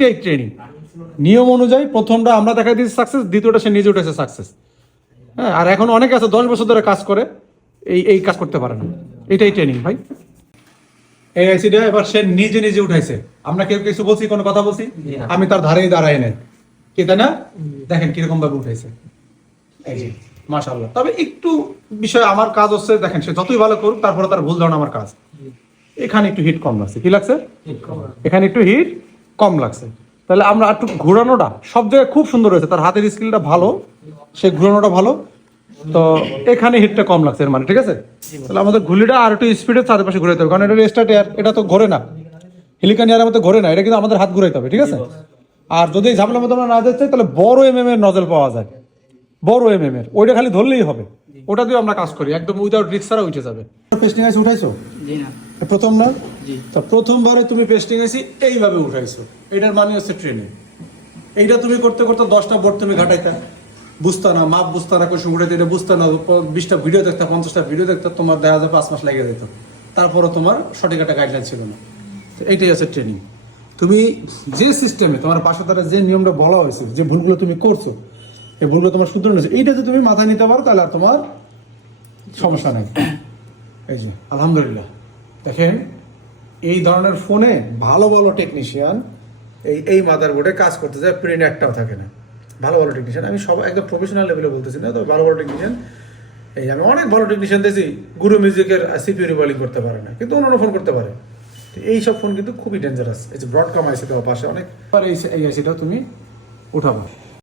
এটাই ট্রেনিং। নিয়ম অনুযায়ী প্রথমটা আমরা দেখা দিয়েছি সাকসেস, দ্বিতীয়টা সে নিজে উঠেছে সাকসেস। হ্যাঁ, আর এখন অনেকে আছে 10 বছর ধরে কাজ করে, এই কাজ করতে পারে না। এটাই ট্রেনিং ভাই। এই আইসিটা এবার সে নিজে নিজে উঠাইছে। আমরা কেউ কিছু বলছি, কোনো কথা বলছি? আমি তার ধারেই দাঁড়াই নাই, কি তাই না? দেখেন কিরকম ভাবে উঠাইছে, এই যে মাশাআল্লাহ। তবে একটু বিষয় আমার কাজ হচ্ছে, দেখেন সে যতই ভালো করুক তারপরে তার ভুল ধারণা আমার কাজ। এখানে একটু হিট কম লাগছে, কি লাগছে? এখানে একটু হিট কম লাগছে। তাহলে আমরা একটু ঘোরানোটা সব জায়গায় খুব সুন্দর হয়েছে, তার হাতের স্কিলটা ভালো, সে ঘোরানোটা ভালো, তো এখানে হিটটা কম লাগছে এর মানে, ঠিক আছে? তাহলে আমাদের ঘুলিটা আর একটু স্পিডের চারপাশে ঘুরাইতে হবে, কারণ এটা স্টার্ট এয়ার, এটা তো ঘোরে না, হেলিকান এয়ারের মতো ঘোরে না, এটা কিন্তু আমাদের হাত ঘুরাইতে হবে, ঠিক আছে? আর যদি এই ঝামেলার মধ্যে আমরা না যেতে চাই, তাহলে বড় এর নজল পাওয়া যায়, বড় এর ওইটা খালি ধরলেই হবে, ওটা দিয়ে আমরা কাজ করি, একদম উইদাউট রিস্ক ছাড়া উঠে যাবে। পেস্টিং আইসি উঠাইছো? জি না, প্রথম না? তা প্রথমবারে তুমি পেস্টিং আইসি এইভাবে উঠাইছো, এটার মানে হচ্ছে ট্রেনিং। এইটা তুমি করতে করতে 10টা বোর্ড তুমি ঘাটাইতা, বুঝতা না, মাপ বুঝতা না, কোন উঠাইতে এটা বুঝতা না, 20টা ভিডিও দেখতা, 50টা ভিডিও দেখতা, তোমার 5 মাস লেগে যেত, তারপরে তোমার সঠিক একটা গাইডলাইন ছিল না। তো এইটাই হচ্ছে ট্রেনিং। তুমি যে সিস্টেমে তোমার পাশে দ্বারা যে নিয়মটা বলা হয়েছে, যে ভুলগুলো তুমি করছো, এই ভুলগুলো তোমার শুধরে নিয়েছে, এইটা যদি তুমি মাথায় নিতে পারো, তাহলে আর তোমার সমস্যা নেই। এই যে আলহামদুলিল্লাহ, দেখেন এই ধরনের ফোনে ভালো ভালো টেকনিশিয়ান এই মাদারবোর্ডে কাজ করতে যায়, প্রিন্ট একটাও থাকে না। ভালো ভালো টেকনিশিয়ান, আমি সব একদম প্রফেশনাল লেভেলে বলতেছি না, তবে ভালো ভালো টেকনিশিয়ান, এই আমি অনেক ভালো টেকনিশিয়ান দেখছি গুরু মিউজিকের সিপিইউ রিবলিং করতে পারে না, কিন্তু অন্যান্য ফোন করতে পারে। এই সব ফোন কিন্তু খুবই ডেঞ্জারাস। এই যে ব্রডকম আইসি দেওয়া পাশে অনেক, এই আইসিটাও তুমি উঠাবো।